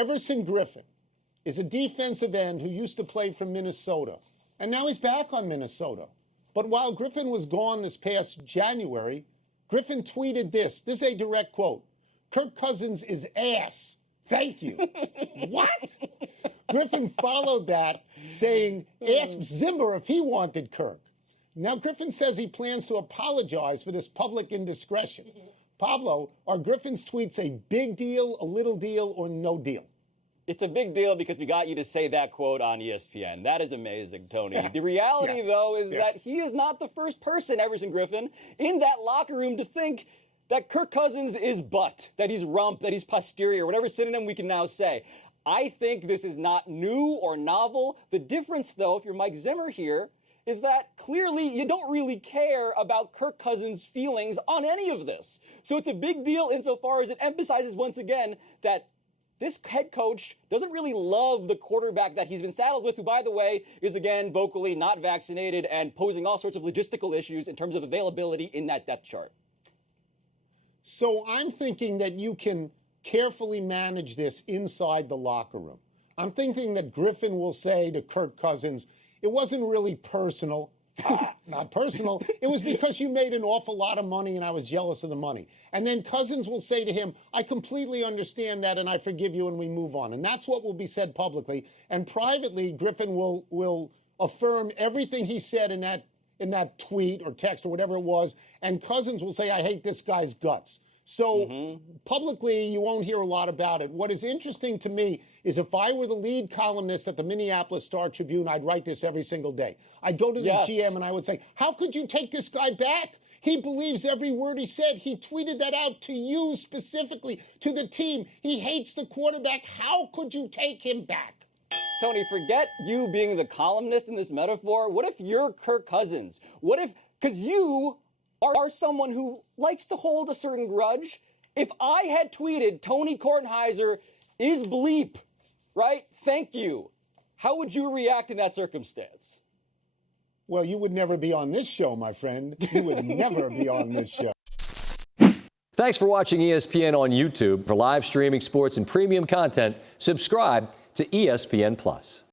Everson Griffen is a defensive end who used to play for Minnesota, and now he's back on Minnesota. But while Griffen was gone this past January, Griffen tweeted this. This is a direct quote. "Kirk Cousins is ass. Thank you." What? Griffen followed that saying, "Ask Zimmer if he wanted Kirk." Now, Griffen says he plans to apologize for this public indiscretion. Pablo, are Griffin's tweets a big deal, a little deal, or no deal? It's a big deal because we got you to say that quote on ESPN. That is amazing, Tony. The reality, though, is that he is not the first person, Everson Griffen, in that locker room to think that Kirk Cousins is butt, that he's rump, that he's posterior, whatever synonym we can now say. I think this is not new or novel. The difference, though, if you're Mike Zimmer here, is that clearly you don't really care about Kirk Cousins' feelings on any of this. So it's a big deal insofar as it emphasizes once again that this head coach doesn't really love the quarterback that he's been saddled with, who, by the way, is, again, vocally not vaccinated and posing all sorts of logistical issues in terms of availability in that depth chart. So I'm thinking that you can carefully manage this inside the locker room. I'm thinking that Griffen will say to Kirk Cousins, it wasn't really personal. Not personal. It was because you made an awful lot of money and I was jealous of the money. And then Cousins will say to him, I completely understand that and I forgive you, and we move on. And that's what will be said publicly. And privately, Griffen will affirm everything he said in that tweet or text or whatever it was. And Cousins will say, I hate this guy's guts. So publicly, you won't hear a lot about it. What is interesting to me is if I were the lead columnist at the Minneapolis Star-Tribune, I'd write this every single day. I'd go to the GM and I would say, how could you take this guy back? He believes every word he said. He tweeted that out to you specifically, to the team. He hates the quarterback. How could you take him back? Tony, forget you being the columnist in this metaphor. What if you're Kirk Cousins? What if, because you are someone who likes to hold a certain grudge. If I had tweeted Tony Kornheiser is bleep, right? Thank you. How would you react in that circumstance? Well, you would never be on this show, my friend. You would never be on this show. Thanks for watching ESPN on YouTube. For live streaming sports and premium content, subscribe to ESPN+.